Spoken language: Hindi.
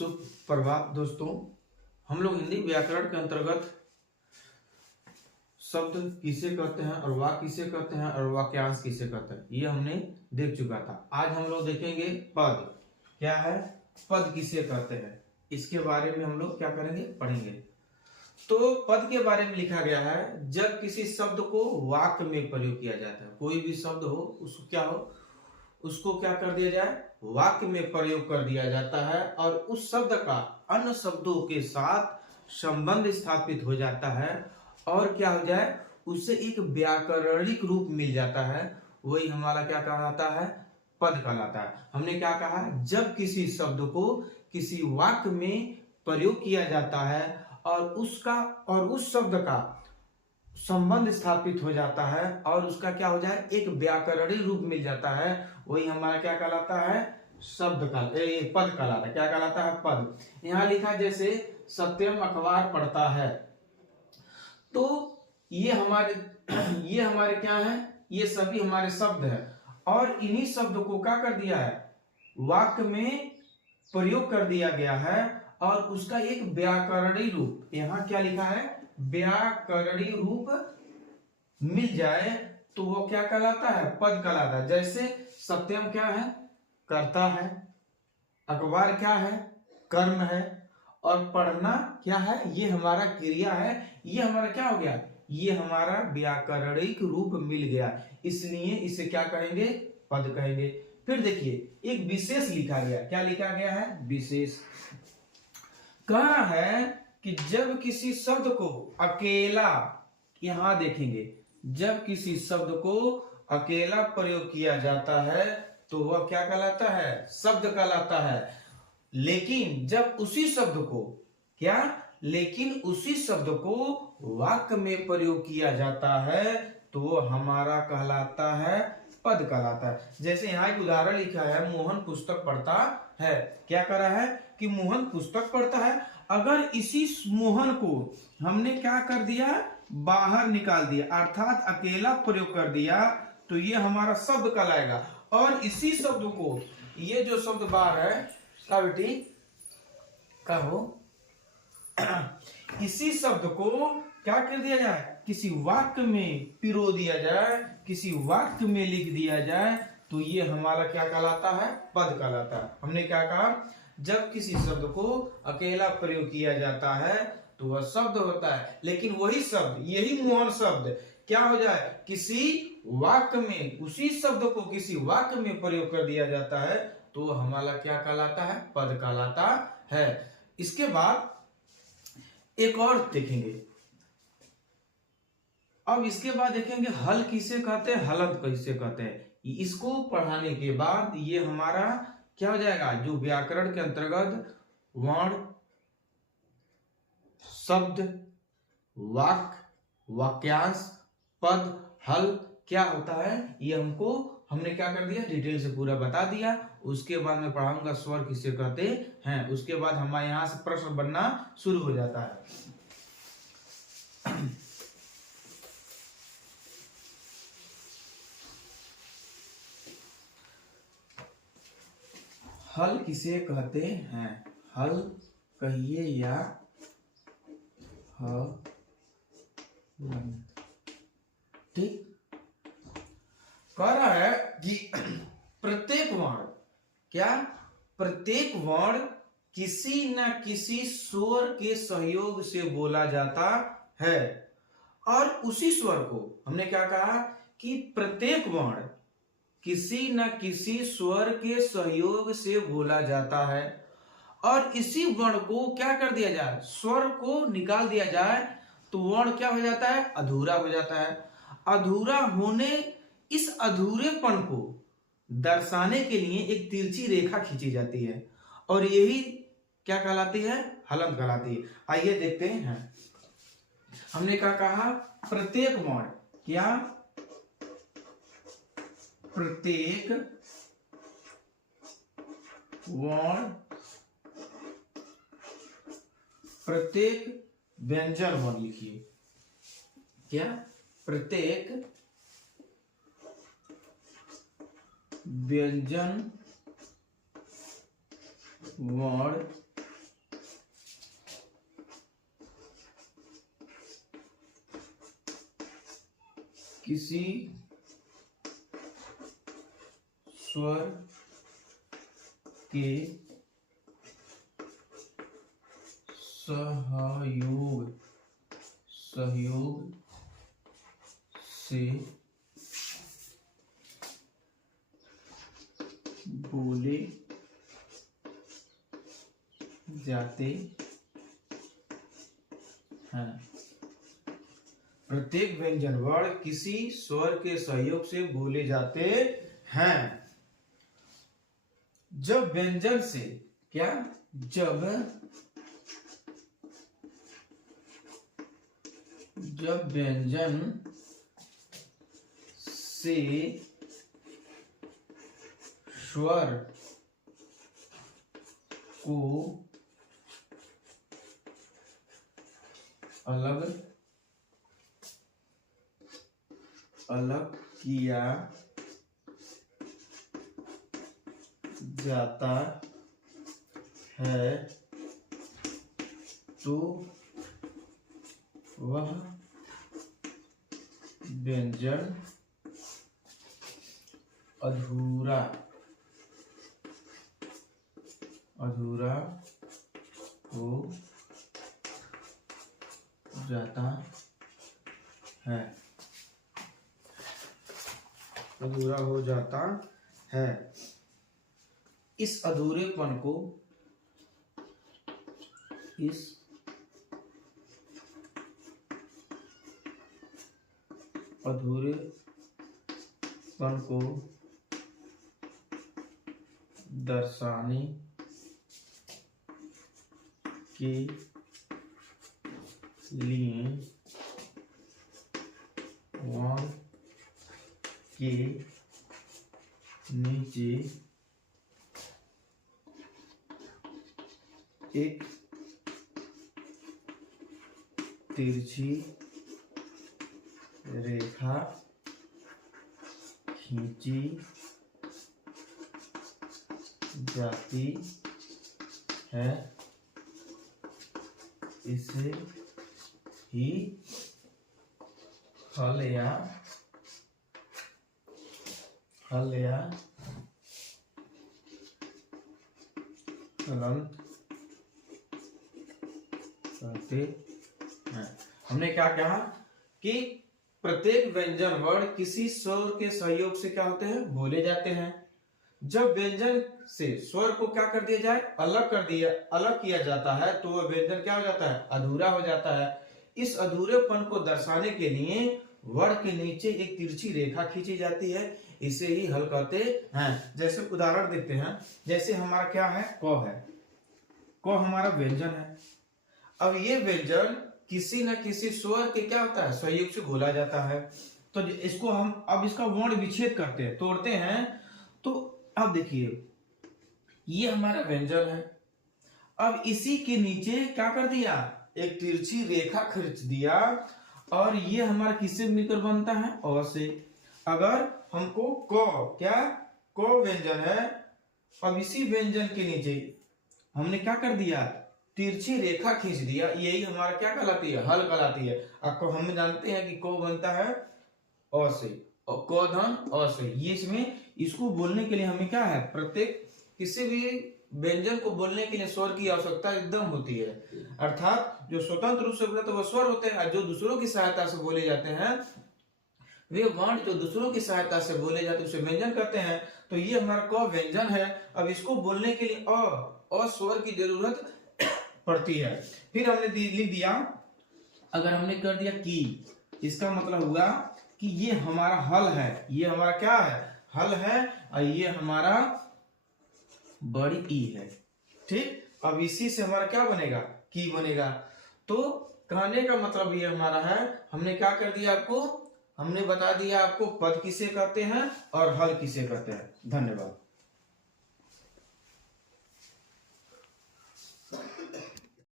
सुप्रभात दोस्तों। हम लोग हिंदी व्याकरण के अंतर्गत शब्द किसे कहते हैं और वाक्य किसे कहते हैं और वाक्यांश किसे कहते हैं ये हमने देख चुका था। आज हम लोग देखेंगे पद क्या है, पद किसे कहते हैं, इसके बारे में हम लोग क्या करेंगे, पढ़ेंगे। तो पद के बारे में लिखा गया है, जब किसी शब्द को वाक्य में प्रयोग किया जाता है, कोई भी शब्द हो उसको क्या हो, उसको क्या कर दिया जाए, वाक्य में प्रयोग कर दिया जाता है और उस शब्द का अन्य शब्दों के साथ संबंध स्थापित हो जाता है और क्या हो जाए, उससे एक व्याकरणिक रूप मिल जाता है, वही हमारा क्या कहलाता है, पद कहलाता है। हमने क्या कहा, जब किसी शब्द को किसी वाक्य में प्रयोग किया जाता है और उस शब्द का संबंध स्थापित हो जाता है और उसका क्या हो जाए, एक व्याकरणिक रूप मिल जाता है, वही हमारा क्या कहलाता है, पद कहलाता है। क्या कहलाता है, पद। यहाँ लिखा जैसे सत्यम अखबार पढ़ता है, तो ये हमारे क्या है, ये सभी हमारे शब्द है और इन्हीं शब्द को क्या कर दिया है, वाक्य में प्रयोग कर दिया गया है और उसका एक व्याकरणिक रूप, यहाँ क्या लिखा है, व्याकरणिक रूप मिल जाए तो वो क्या कहलाता है, पद कहलाता है। जैसे सत्यम क्या है, करता है, अखबार क्या है, कर्म है और पढ़ना क्या है, ये हमारा क्रिया है, ये हमारा क्या हो गया, ये हमारा व्याकरणिक रूप मिल गया, इसलिए इसे क्या कहेंगे, पद कहेंगे। फिर देखिए एक विशेष लिखा गया, क्या लिखा गया है, विशेष। कहा है कि जब किसी शब्द को अकेला, यहां देखेंगे, जब किसी शब्द को अकेला प्रयोग किया जाता है तो वह क्या कहलाता है, शब्द कहलाता है। लेकिन जब उसी शब्द को उसी शब्द को वाक्य में प्रयोग किया जाता है तो वो हमारा कहलाता है, पद कहलाता है। जैसे यहाँ एक उदाहरण लिखा है, मोहन पुस्तक पढ़ता है। क्या कर रहा है कि मोहन पुस्तक पढ़ता है। अगर इसी मोहन को हमने क्या कर दिया, बाहर निकाल दिया, अर्थात अकेला प्रयोग कर दिया, तो ये हमारा शब्द कहलाएगा। और इसी शब्द को, ये जो शब्द बाहर है, का बेटी का हो, इसी शब्द को क्या कर दिया जाए, किसी वाक्य में पिरो दिया जाए, किसी वाक्य में लिख दिया जाए, तो ये हमारा क्या कहलाता है, पद कहलाता है। हमने क्या कहा, जब किसी शब्द को अकेला प्रयोग किया जाता है तो वह शब्द होता है, लेकिन वही शब्द, यही मोहन शब्द क्या हो जाए, किसी वाक्य में, उसी शब्द को किसी वाक्य में प्रयोग कर दिया जाता है तो हमारा क्या कहलाता है, पद कहलाता है। इसके बाद एक और देखेंगे, अब इसके बाद देखेंगे हल किसे कहते हैं, हलंत किसे कहते हैं। इसको पढ़ाने के बाद ये हमारा क्या हो जाएगा, जो व्याकरण के अंतर्गत वर्ण, शब्द, वाक्य, वाक्यांश, पद, हल क्या होता है, ये हमने क्या कर दिया, डिटेल से पूरा बता दिया। उसके बाद मैं पढ़ाऊंगा स्वर किसे कहते हैं, उसके बाद हमारे यहां से प्रश्न बनना शुरू हो जाता है। हल किसे कहते हैं, हल कहिए या ठीक। कह रहा है कि प्रत्येक वर्ण, प्रत्येक वर्ण किसी न किसी स्वर के सहयोग से बोला जाता है और उसी स्वर को हमने क्या कहा कि प्रत्येक वर्ण किसी न किसी स्वर के सहयोग से बोला जाता है और इसी वर्ण को क्या कर दिया जाए, स्वर को निकाल दिया जाए तो वर्ण क्या हो जाता है, अधूरा हो जाता है। अधूरा होने, इस अधूरेपन को दर्शाने के लिए एक तिरछी रेखा खींची जाती है और यही क्या कहलाती है, हलंत कहलाती है। आइए देखते हैं, हमने क्या कहा, प्रत्येक वर्ण, क्या प्रत्येक वर्ण, प्रत्येक व्यंजन वर्ण लिखिए, क्या प्रत्येक व्यंजन वर्ण किसी स्वर के सहयोग से बोले जाते हैं। प्रत्येक व्यंजन वर्ण किसी स्वर के सहयोग से बोले जाते हैं। जब व्यंजन से क्या, जब व्यंजन से स्वर को अलग किया जाता है तो वह व्यंजन अधूरा हो जाता है। अधूरा हो जाता है। इस अधूरेपन को दर्शाने के लिए वर्ण के नीचे एक तिरछी रेखा खींची जाती है। इसे ही हल या हलंत कहते हैं। हमने क्या कहा कि प्रत्येक व्यंजन वर्ण किसी स्वर के सहयोग से क्या होते हैं, बोले जाते हैं। जब व्यंजन से स्वर को क्या कर दिया जाए, अलग किया जाता है तो वह व्यंजन क्या हो जाता है, अधूरा हो जाता है। इस अधूरेपन को दर्शाने के लिए वर्ण के नीचे एक तिरछी रेखा खींची जाती है, इसे ही हल कहते हैं। जैसे उदाहरण देखते हैं, जैसे हमारा क्या है, क है। क हमारा व्यंजन है। अब ये व्यंजन किसी न किसी स्वर के क्या होता है, सहयोग से बोला जाता है। तो इसको हम अब इसका वर्ण विच्छेद करते हैं, तोड़ते हैं। तो अब देखिए ये हमारा व्यंजन है। अब इसी के नीचे क्या कर दिया, एक तिरछी रेखा खींच दिया और ये हमारा किससे मिलकर बनता है, अ से। अगर हमको क व्यंजन है, अब इसी व्यंजन के नीचे हमने क्या कर दिया, तिरछी रेखा खींच दिया, यही हमारा क्या कहलाती है, हल कहलाती है। अब हम जानते हैं कि क बनता है अ से और क धन अ से। ये इसमें इसको बोलने के लिए हमें क्या है, प्रत्येक किसी भी व्यंजन को बोलने के लिए स्वर की आवश्यकता एकदम होती है। अर्थात जो स्वतंत्र रूप से बोलते हैं वो स्वर होते हैं, जो दूसरों की सहायता से बोले जाते हैं वे वर्ण जो दूसरों की सहायता से बोले जाते हैं उसे व्यंजन कहते हैं। तो ये हमारा क व्यंजन है। अब इसको बोलने के लिए अ स्वर की जरूरत पड़ती है। फिर हमने लिख दिया, अगर हमने कर दिया की, इसका मतलब हुआ कि ये हमारा हल है। ये हमारा क्या है, हल है, और ये हमारा बड़ी ई है। ठीक, अब इसी से हमारा क्या बनेगा, की बनेगा। तो कहने का मतलब ये हमारा है, हमने क्या कर दिया आपको, हमने बता दिया आपको पद किसे कहते हैं और हल किसे कहते हैं। धन्यवाद।